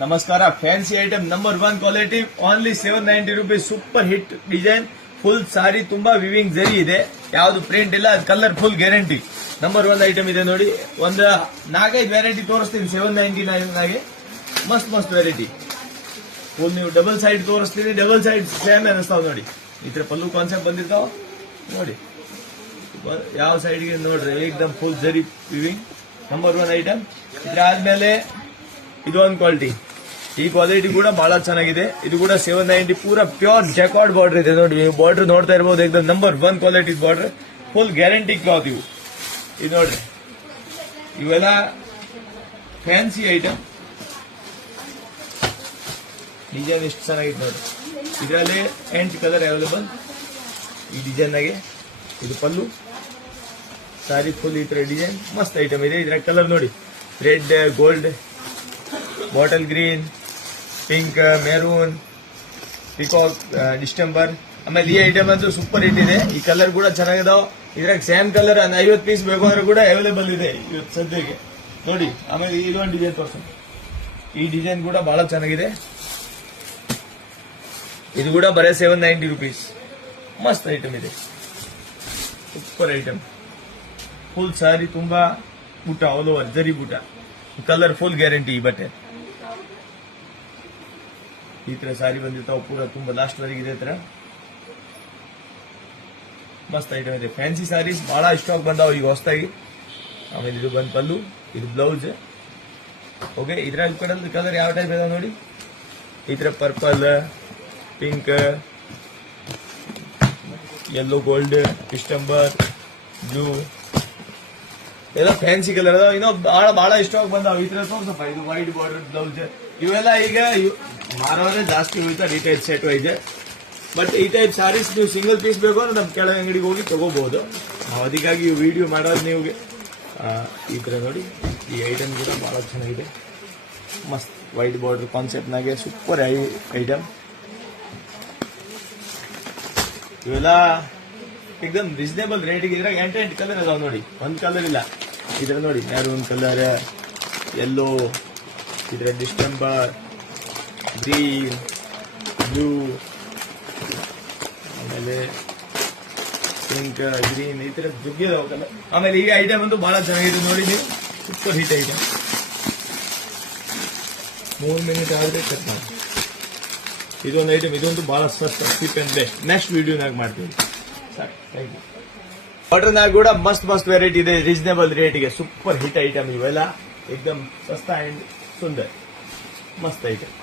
ನಮಸ್ಕಾರ. Fancy item number 1 quality, only 790 rupees. Super hit design, full sari ತುಂಬಾ weaving zari ಇದೆ, ಯಾವ್ದು ಪ್ರಿಂಟ್ ಇಲ್ಲ, colour full guarantee. Number 1 item ಇದೆ ನೋಡಿ. ಒಂದು 4-5 ವೆರೈಟಿ ತೋರಿಸ್ತೀನಿ 799 ಮಸ್ತ್ ಮಸ್ತ್ ವೆರೈಟಿ. ಫುಲ್ ನೀವು ಡಬಲ್ ಸೈಡ್ ತೋರಿಸ್ತೀನಿ, ಡಬಲ್ ಸೈಡ್ ಸೇಮ್ ಅನಿಸ್ತಾವ್ ನೋಡಿ. ಈ ತರ ಪಲ್ಲು ಕಾನ್ಸೆಪ್ಟ್ ಬಂದಿರ್ತಾವ ನೋಡಿ, ಯಾವ ಸೈಡ್ಗೆ ನೋಡ್ರಿ ಏಕ್ದಮ್ ಫುಲ್ ಜರಿ ವಿವಿಂಗ್. Number 1 item. ಇದ್ರ ಆದ್ಮೇಲೆ ಇದು ಒಂದು ಕ್ವಾಲಿಟಿ, ಈ ಕ್ವಾಲಿಟಿ ಕೂಡ ಬಹಳ ಚೆನ್ನಾಗಿದೆ. ಇದು ಕೂಡ 790, ಪೂರಾ ಪ್ಯೂರ್ ಜಕಾರ್ಡ್ ಬಾರ್ಡರ್ ಇದೆ ನೋಡಿ. ನೀವು ಬಾರ್ಡರ್ ನೋಡ್ತಾ ಇರಬಹುದು, ಏಕದಮ್ number 1 quality border, full guarantee cloth ಇವು. ಇದು ನೋಡ್ರಿ, ಇವೆಲ್ಲ ಫ್ಯಾನ್ಸಿ ಐಟಮ್. ಡಿಸೈನ್ ಎಷ್ಟು ಚೆನ್ನಾಗಿದೆ ನೋಡಿ. ಇದರಲ್ಲಿ 8 ಕಲರ್ ಅವೈಲೇಬಲ್ ಈ ಡಿಸೈನ್ ನಾಗೆ. ಇದು ಪಲ್ಲು, ಸಾರಿ ಫುಲ್ ಈ ತರ ಡಿಸೈನ್ ಮಸ್ತ್ ಐಟಮ್ ಇದೆ. ಇದರ ಕಲರ್ ನೋಡಿ, red, gold, bottle green, pink, maroon, peacock, ಡಿಸ್ಟೆಂಬರ್. ಆಮೇಲೆ ಈ ಐಟಮ್ ಅಂತೂ ಸೂಪರ್ ಹಿಟ್ ಇದೆ. ಈ ಕಲರ್ ಕೂಡ ಚೆನ್ನಾಗಿದಾವ. ಇದ್ರಾಗ ಸೇಮ್ ಕಲರ್ 50 ಪೀಸ್ ಬೇಕು ಅಂದ್ರೆ ಕೂಡ ಅವೈಲೇಬಲ್ ಇದೆ ಇವತ್ತು ಸದ್ಯಕ್ಕೆ ನೋಡಿ. ಆಮೇಲೆ ಇದೊಂದು ಡಿಸೈನ್ ತೋರಿಸೋಣ. ಈ ಡಿಸೈನ್ ಕೂಡ ಬಹಳ ಚೆನ್ನಾಗಿದೆ. ಇದು ಕೂಡ ಬರೀ 790 rupees. ಮಸ್ತ್ ಐಟಮ್ ಇದೆ, ಸೂಪರ್ ಐಟಮ್. ಫುಲ್ ಸಾರಿ ತುಂಬಾ ಬೂಟ, ಆಲ್ ಓವರ್ ಜರಿ ಬೂಟ, ಕಲರ್ ಫುಲ್ ಗ್ಯಾರಂಟಿ. ಈ ಬಟ್ಟೆ ಈ ತರ ಸಾರಿ ಬಂದಿರ್ತಾವ, ಪೂರ ತುಂಬಾ ಲಾಸ್ಟ್ ವರೆಗೆ ಇದೆ ತರ ಮಸ್ತ್ ಐಟಮ್ ಇದೆ. ಫ್ಯಾನ್ಸಿ ಸಾರೀಸ್ ಬಹಳ ಸ್ಟಾಕ್ ಬಂದಾವ ಈಗ ಹೊಸದಾಗಿ. ಆಮೇಲೆ ಇದು ಬಂದ್ ಪಲ್ಲು, ಇದು ಬ್ಲೌಸ್. ಓಕೆ, ಇದ್ರಾಗ ಕಲರ್ ಯಾವ ಟೈಪ್ ಇದಾವ ನೋಡಿ. ಈ ತರ ಪರ್ಪಲ್, ಪಿಂಕ್, ಯೆಲ್ಲೋ, ಗೋಲ್ಡ್, ಡಿಸ್ಟೆಂಬರ್, ಬ್ಲೂ ಎಲ್ಲ ಫ್ಯಾನ್ಸಿ ಕಲರ್ ಅದಾವ. ಇನ್ನೂ ಬಹಳ ಸ್ಟಾಕ್ ಬಂದಾವ. ಈ ತರ ಸ್ವಲ್ಪ ಇದು ವೈಟ್ ಬಾರ್ಡರ್ ಬ್ಲೌಸ್, ಇವೆಲ್ಲ ಈಗ ಮಾರೋರೆ ಜಾಸ್ತಿ ಹೋಯ್ತಾರೆ ಈ ಟೈಪ್ ಸೆಟ್ ವೈಸ್. ಬಟ್ ಈ ಟೈಪ್ ಸಾರೀಸ್ ನೀವು ಸಿಂಗಲ್ ಪೀಸ್ ಬೇಕು ಅಂದ್ರೆ ನಮ್ಮ ಕೆಳ ಅಂಗಡಿಗೆ ಹೋಗಿ ತಗೋಬಹುದು. ನಾವು ಅದಕ್ಕಾಗಿ ವಿಡಿಯೋ ಮಾಡೋದು ನೀವು. ಈ ತರ ನೋಡಿ, ಈ ಐಟಮ್ ಕೂಡ ಬಹಳ ಚೆನ್ನಾಗಿದೆ, ಮಸ್ತ್ ವೈಟ್ ಬಾರ್ಡರ್ ಕಾನ್ಸೆಪ್ಟ್ ನಾಗೆ ಸೂಪರ್ ಐಟಮ್. ಇವೆಲ್ಲ ಏಕದಮ್ ರೀಸನೇಬಲ್ ರೇಟಿಗೆ. ಇದ್ರಾಗ 8 ಕಲರ್ ಅದಾವ ನೋಡಿ, ಒಂದ್ ಕಲರ್ ಇಲ್ಲ. ಇದ್ರ ನೋಡಿ, ಮೆರೂನ್ ಕಲರ್, ಯೆಲ್ಲೋ, ಇದ್ರ ಡಿಸ್ಟೆಂಬರ್, ಗ್ರೀನ್, ಬ್ಲೂ, ಆಮೇಲೆ ಪಿಂಕ್, ಗ್ರೀನ್, ಈ ತರ ಜುಗ್ಗಿ ಅದಾವ ಕಲರ್. ಆಮೇಲೆ ಈ ಐಟಮ್ ಅಂತೂ ಬಹಳ ಚೆನ್ನಾಗಿದೆ ನೋಡಿ, ನೀವು ಸೂಪರ್ ಹಿಟ್ ಐಟಮ್. 3 ಮಿನಿಟ್ ಆದ್ರೆ ಕಟ್ ಮಾಡಿ. ಇದೊಂದು ಐಟಮ್, ಇದೊಂದು ಬಹಳ ಸಸ್ತ, ಚೀಪ್ ಅಂಡ್ ಬೆಸ್ಟ್. ನೆಕ್ಸ್ಟ್ ವಿಡಿಯೋನಾಗ ಮಾಡ್ತೀವಿ. ಬಾರ್ಡರ್ನಾಗ ಕೂಡ ಮಸ್ತ್ ವೆರೈಟಿ ಇದೆ, ರೀಸನೇಬಲ್ ರೇಟ್ಗೆ. ಸೂಪರ್ ಹಿಟ್ ಐಟಮ್ ಇವೆಲ್ಲ, ಏಕದಮ್ ಸಸ್ತಾ ಅಂಡ್ ಸುಂದರ್ ಮಸ್ತ್ ಐಟಮ್.